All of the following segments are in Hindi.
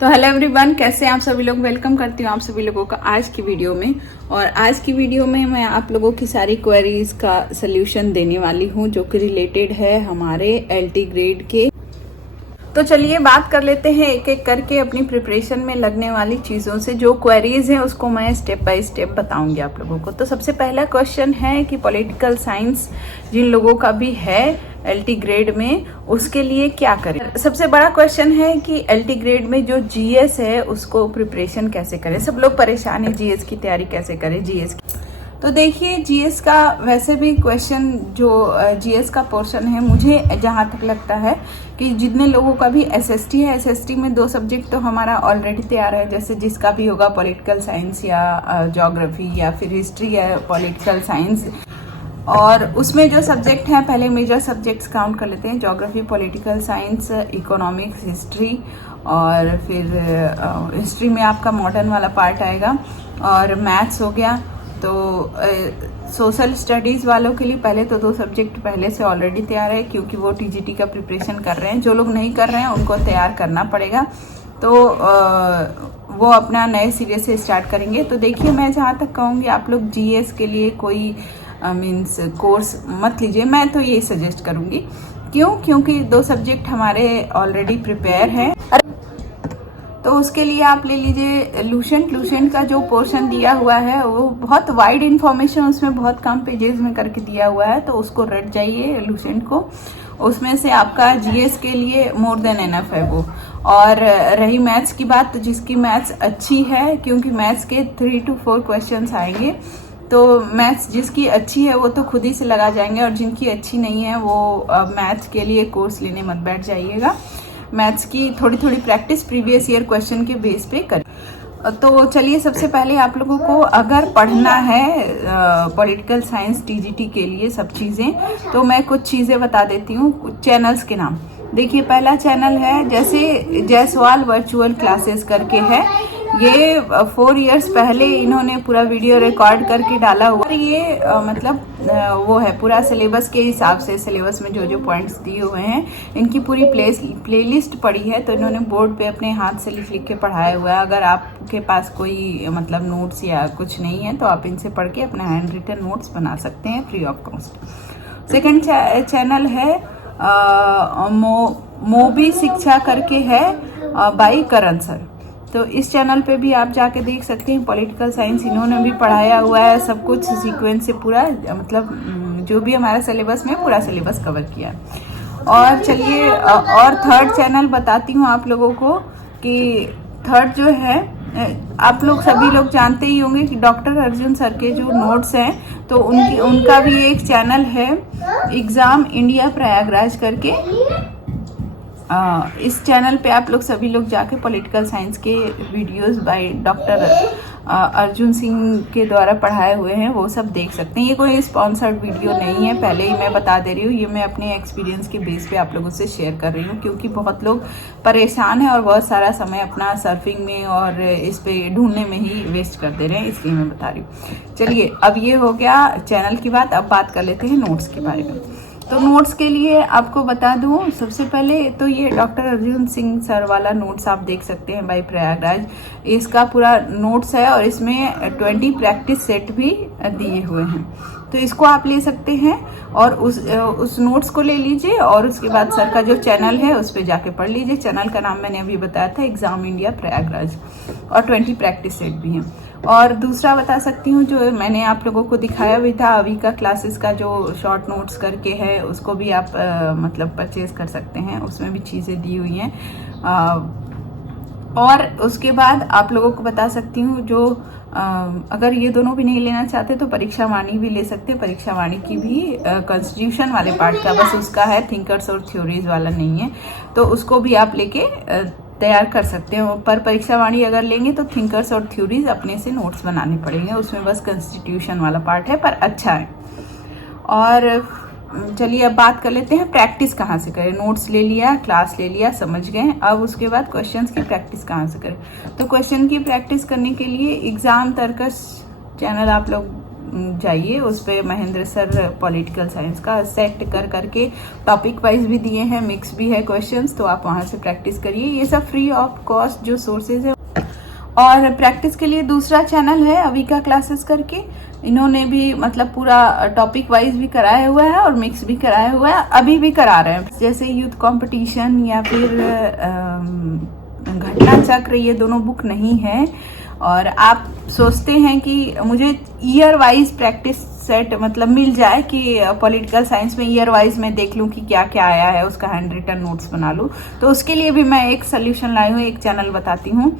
तो हेलो एवरीवन, कैसे हैं आप सभी लोग। वेलकम करती हूँ आप सभी लोगों का आज की वीडियो में। और आज की वीडियो में मैं आप लोगों की सारी क्वेरीज का सल्यूशन देने वाली हूँ जो कि रिलेटेड है हमारे एलटी ग्रेड के। तो चलिए बात कर लेते हैं एक एक करके अपनी प्रिपरेशन में लगने वाली चीज़ों से। जो क्वेरीज हैं उसको मैं स्टेप बाय स्टेप बताऊंगी आप लोगों को। तो सबसे पहला क्वेश्चन है कि पॉलिटिकल साइंस जिन लोगों का भी है एलटी ग्रेड में, उसके लिए क्या करें। सबसे बड़ा क्वेश्चन है कि एलटी ग्रेड में जो जीएस है उसको प्रिपरेशन कैसे करें। सब लोग परेशान है जीएस की तैयारी कैसे करें, जीएस की। तो देखिए जीएस का वैसे भी क्वेश्चन जो जीएस का पोर्शन है, मुझे जहाँ तक लगता है कि जितने लोगों का भी एसएसटी है, एसएसटी में 2 सब्जेक्ट तो हमारा ऑलरेडी तैयार है। जैसे जिसका भी होगा पॉलिटिकल साइंस या ज्योग्राफी या फिर हिस्ट्री या पॉलिटिकल साइंस, और उसमें जो सब्जेक्ट हैं पहले मेजर सब्जेक्ट्स काउंट कर लेते हैं। Geography, political science, economics, history, और फिर हिस्ट्री में आपका मॉडर्न वाला पार्ट आएगा और मैथ्स हो गया। तो सोशल स्टडीज़ वालों के लिए पहले तो 2 सब्जेक्ट पहले से ऑलरेडी तैयार है, क्योंकि वो टीजीटी का प्रिपरेशन कर रहे हैं। जो लोग नहीं कर रहे हैं उनको तैयार करना पड़ेगा, तो वो अपना नए सिरे से स्टार्ट करेंगे। तो देखिए मैं जहाँ तक कहूँगी आप लोग जीएस के लिए कोई मीन्स कोर्स मत लीजिए। मैं तो ये सजेस्ट करूँगी। क्यों? क्योंकि 2 सब्जेक्ट हमारे ऑलरेडी प्रिपेयर हैं। तो उसके लिए आप ले लीजिए लूसेंट का जो पोर्शन दिया हुआ है वो बहुत वाइड इन्फॉर्मेशन उसमें बहुत कम पेजेस में करके दिया हुआ है, तो उसको रट जाइए लूसेंट को। उसमें से आपका जीएस के लिए मोर देन एनफ है वो। और रही मैथ्स की बात, तो जिसकी मैथ्स अच्छी है, क्योंकि मैथ्स के 3 to 4 क्वेश्चंस आएंगे, तो मैथ्स जिसकी अच्छी है वो तो खुद ही से लगा जाएंगे, और जिनकी अच्छी नहीं है वो मैथ्स के लिए कोर्स लेने मत बैठ जाइएगा। मैथ्स की थोड़ी थोड़ी प्रैक्टिस प्रीवियस ईयर क्वेश्चन के बेस पे करें। तो चलिए सबसे पहले आप लोगों को अगर पढ़ना है पॉलिटिकल साइंस टीजीटी के लिए सब चीज़ें, तो मैं कुछ चीज़ें बता देती हूँ। चैनल्स के नाम देखिए, पहला चैनल है जैसे जयसवाल वर्चुअल क्लासेस करके है। ये 4 इयर्स पहले इन्होंने पूरा वीडियो रिकॉर्ड करके डाला हुआ, और ये मतलब वो है पूरा सिलेबस के हिसाब से। सिलेबस में जो जो पॉइंट्स दिए हुए हैं इनकी पूरी प्लेलिस्ट पड़ी है, तो इन्होंने बोर्ड पे अपने हाथ से लिख लिख के पढ़ाया हुआ है। अगर आपके पास कोई मतलब नोट्स या कुछ नहीं है तो आप इनसे पढ़ के अपना हैंड रिटन नोट्स बना सकते हैं free of cost. Second channel है मोबी शिक्षा करके है बाई करण सर। तो इस चैनल पे भी आप जाके देख सकते हैं। पॉलिटिकल साइंस इन्होंने भी पढ़ाया हुआ है, सब कुछ सीक्वेंस से पूरा, मतलब जो भी हमारा सिलेबस में पूरा सिलेबस कवर किया। और चलिए और थर्ड चैनल बताती हूँ आप लोगों को कि थर्ड जो है, आप लोग सभी लोग जानते ही होंगे कि डॉक्टर अर्जुन सर के जो नोट्स हैं, तो उनका भी एक चैनल है एग्जाम इंडिया प्रयागराज करके। इस चैनल पे आप लोग सभी लोग जाके पॉलिटिकल साइंस के videos by doctor Arjun Singh के द्वारा पढ़ाए हुए हैं, वो सब देख सकते हैं। ये कोई स्पॉन्सर्ड वीडियो नहीं है, पहले ही मैं बता दे रही हूँ। ये मैं अपने एक्सपीरियंस के बेस पे आप लोगों से शेयर कर रही हूँ, क्योंकि बहुत लोग परेशान हैं और बहुत सारा समय अपना सर्फिंग में और इस पे ढूंढने में ही वेस्ट कर दे रहे हैं, इसलिए मैं बता रही हूँ। चलिए अब ये हो गया चैनल की बात। अब बात कर लेते हैं नोट्स के बारे में। तो नोट्स के लिए आपको बता दूं, सबसे पहले तो ये डॉक्टर अर्जुन सिंह सर वाला नोट्स आप देख सकते हैं बाय प्रयागराज। इसका पूरा नोट्स है और इसमें 20 प्रैक्टिस सेट भी दिए हुए हैं, तो इसको आप ले सकते हैं और उस नोट्स को ले लीजिए। और उसके बाद सर का जो चैनल है उस पर जाके पढ़ लीजिए। चैनल का नाम मैंने अभी बताया था, एग्जाम इंडिया प्रयागराज, और 20 प्रैक्टिस सेट भी हैं। और दूसरा बता सकती हूँ, जो मैंने आप लोगों को दिखाया भी था अभी का क्लासेस का जो शॉर्ट नोट्स करके है, उसको भी आप मतलब परचेज कर सकते हैं, उसमें भी चीज़ें दी हुई हैं। और उसके बाद आप लोगों को बता सकती हूँ, जो अगर ये दोनों भी नहीं लेना चाहते तो परीक्षा वाणी भी ले सकते हैं। परीक्षा वाणी की भी कॉन्स्टिट्यूशन वाले पार्ट का बस उसका है, थिंकर्स और थ्योरीज वाला नहीं है, तो उसको भी आप लेके तैयार कर सकते हैं। पर परीक्षा वाणी अगर लेंगे तो थिंकर्स और थ्योरीज अपने से नोट्स बनाने पड़ेंगे, उसमें बस कॉन्स्टिट्यूशन वाला पार्ट है, पर अच्छा है। और चलिए अब बात कर लेते हैं प्रैक्टिस कहाँ से करें। नोट्स ले लिया, क्लास ले लिया, समझ गए, अब उसके बाद क्वेश्चंस की प्रैक्टिस कहाँ से करें। तो क्वेश्चन की प्रैक्टिस करने के लिए एग्जाम तर्कस चैनल आप लोग जाइए, उस पर महेंद्र सर पॉलिटिकल साइंस का सेट करके टॉपिक वाइज भी दिए हैं, मिक्स भी है क्वेश्चंस, तो आप वहां से प्रैक्टिस करिए। ये सब फ्री ऑफ कॉस्ट जो सोर्सेज है। और प्रैक्टिस के लिए दूसरा चैनल है अविका क्लासेस करके, इन्होंने भी मतलब पूरा टॉपिक वाइज भी कराया हुआ है और मिक्स भी कराया हुआ है, अभी भी करा रहे हैं। जैसे यूथ कंपटीशन या फिर घटना चक्र, ये दोनों बुक नहीं है और आप सोचते हैं कि मुझे ईयर वाइज प्रैक्टिस सेट मतलब मिल जाए कि पॉलिटिकल साइंस में ईयर वाइज मैं देख लूं कि क्या क्या आया है, उसका हैंड रिटन नोट्स बना लूं, तो उसके लिए भी मैं एक सोल्यूशन लाई हूँ, एक चैनल बताती हूँ।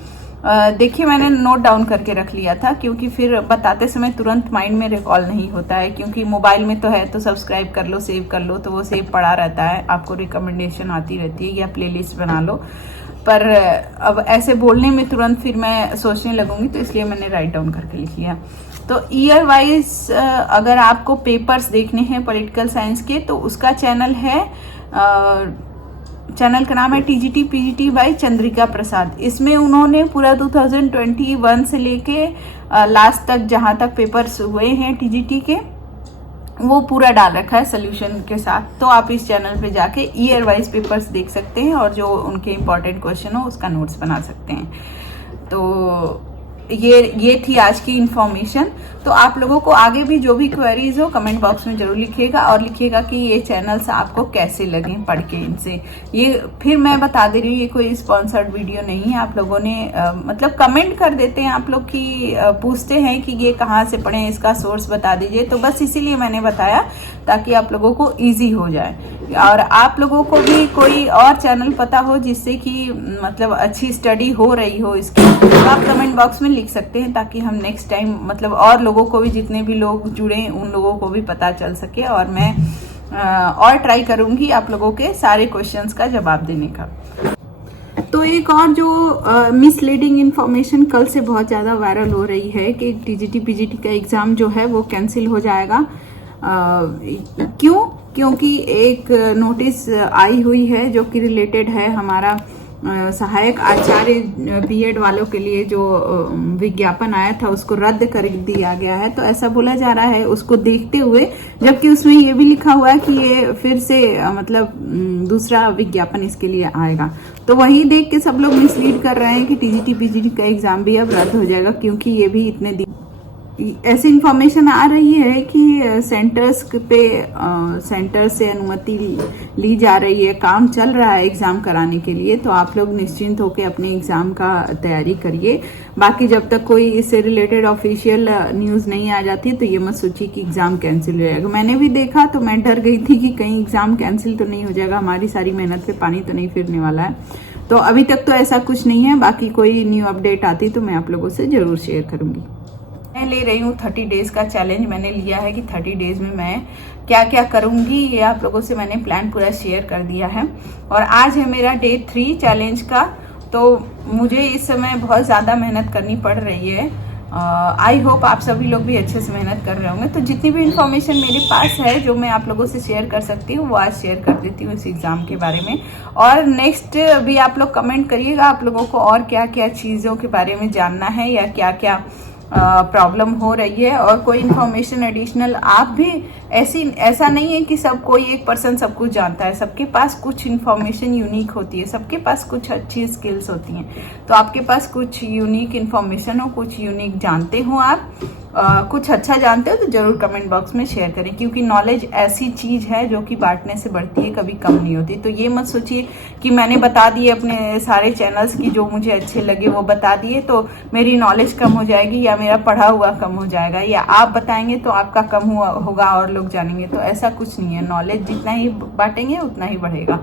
देखिए मैंने नोट डाउन करके रख लिया था, क्योंकि फिर बताते समय तुरंत माइंड में रिकॉल नहीं होता है, क्योंकि मोबाइल में तो है तो सब्सक्राइब कर लो, सेव कर लो, तो वो सेव पड़ा रहता है, आपको रिकमेंडेशन आती रहती है या प्लेलिस्ट बना लो। पर अब ऐसे बोलने में तुरंत फिर मैं सोचने लगूंगी, तो इसलिए मैंने राइट डाउन करके लिख लिया। तो ईयर वाइज अगर आपको पेपर्स देखने हैं पॉलिटिकल साइंस के, तो उसका चैनल है, चैनल का नाम है TGT PGT bye Chandrika Prasad. इसमें उन्होंने पूरा 2021 से लेके लास्ट तक जहां तक पेपर्स हुए हैं टीजीटी के, वो पूरा डाल रखा है सोल्यूशन के साथ। तो आप इस चैनल पे जाके ईयर वाइज पेपर्स देख सकते हैं और जो उनके इम्पोर्टेंट क्वेश्चन हो उसका नोट्स बना सकते हैं। तो ये थी आज की इन्फॉर्मेशन। तो आप लोगों को आगे भी जो भी क्वेरीज हो कमेंट बॉक्स में जरूर लिखिएगा, और लिखिएगा कि ये चैनल्स आपको कैसे लगे पढ़ के इनसे। ये फिर मैं बता दे रही हूँ, ये कोई स्पॉन्सर्ड वीडियो नहीं है। आप लोगों ने मतलब कमेंट कर देते हैं आप लोग की, पूछते हैं कि ये कहाँ से पढ़ें, इसका सोर्स बता दीजिए, तो बस इसीलिए मैंने बताया ताकि आप लोगों को ईजी हो जाए। और आप लोगों को भी कोई और चैनल पता हो जिससे कि मतलब अच्छी स्टडी हो रही हो इसकी, तो आप कमेंट बॉक्स में लिख सकते हैं, ताकि हम नेक्स्ट टाइम मतलब और लोगों को भी, जितने भी लोग जुड़े उन लोगों को भी पता चल सके। और मैं और ट्राई करूंगी आप लोगों के सारे क्वेश्चंस का जवाब देने का। तो एक और जो मिसलीडिंग इन्फॉर्मेशन कल से बहुत ज़्यादा वायरल हो रही है कि टीजीटी पीजीटी का एग्ज़ाम जो है वो कैंसिल हो जाएगा। क्यों? क्योंकि एक नोटिस आई हुई है जो कि रिलेटेड है हमारा सहायक आचार्य बीएड वालों के लिए, जो विज्ञापन आया था उसको रद्द कर दिया गया है। तो ऐसा बोला जा रहा है उसको देखते हुए, जबकि उसमें ये भी लिखा हुआ है कि ये फिर से मतलब दूसरा विज्ञापन इसके लिए आएगा। तो वही देख के सब लोग मिसलीड कर रहे हैं कि टीजीटी पीजीटी का एग्जाम भी अब रद्द हो जाएगा, क्योंकि ये भी इतने ऐसी इंफॉर्मेशन आ रही है कि सेंटर्स से अनुमति ली जा रही है, काम चल रहा है एग्जाम कराने के लिए। तो आप लोग निश्चिंत होकर अपने एग्जाम का तैयारी करिए। बाकी जब तक कोई इससे रिलेटेड ऑफिशियल न्यूज़ नहीं आ जाती तो ये मत सोचिए कि एग्जाम कैंसिल हो जाएगा। मैंने भी देखा तो मैं डर गई थी कि कहीं एग्जाम कैंसिल तो नहीं हो जाएगा, हमारी सारी मेहनत पे पानी तो नहीं फिरने वाला है। तो अभी तक तो ऐसा कुछ नहीं है। बाकी कोई न्यू अपडेट आती तो मैं आप लोगों से जरूर शेयर करूंगी। मैं ले रही हूँ 30 डेज का चैलेंज। मैंने लिया है कि 30 डेज में मैं क्या क्या करूँगी, ये आप लोगों से मैंने प्लान पूरा शेयर कर दिया है। और आज है मेरा डे 3 चैलेंज का। तो मुझे इस समय बहुत ज़्यादा मेहनत करनी पड़ रही है। आई होप आप सभी लोग भी अच्छे से मेहनत कर रहे होंगे। तो जितनी भी इंफॉर्मेशन मेरे पास है जो मैं आप लोगों से शेयर कर सकती हूँ वो आज शेयर कर देती हूँ इस एग्ज़ाम के बारे में। और नेक्स्ट भी आप लोग कमेंट करिएगा आप लोगों को और क्या क्या चीज़ों के बारे में जानना है या क्या क्या प्रॉब्लम हो रही है। और कोई इन्फॉर्मेशन एडिशनल आप भी ऐसा नहीं है कि सब कोई एक पर्सन सब कुछ जानता है। सबके पास कुछ इन्फॉर्मेशन यूनिक होती है, सबके पास कुछ अच्छी स्किल्स होती हैं। तो आपके पास कुछ यूनिक इन्फॉर्मेशन हो, कुछ यूनिक जानते हो आप, कुछ अच्छा जानते हो तो जरूर कमेंट बॉक्स में शेयर करें, क्योंकि नॉलेज ऐसी चीज है जो कि बांटने से बढ़ती है, कभी कम नहीं होती। तो ये मत सोचिए कि मैंने बता दिए अपने सारे चैनल्स की जो मुझे अच्छे लगे वो बता दिए तो मेरी नॉलेज कम हो जाएगी या मेरा पढ़ा हुआ कम हो जाएगा, या आप बताएंगे तो आपका कम हुआ होगा और लोग जानेंगे। तो ऐसा कुछ नहीं है, नॉलेज जितना ही बांटेंगे उतना ही बढ़ेगा।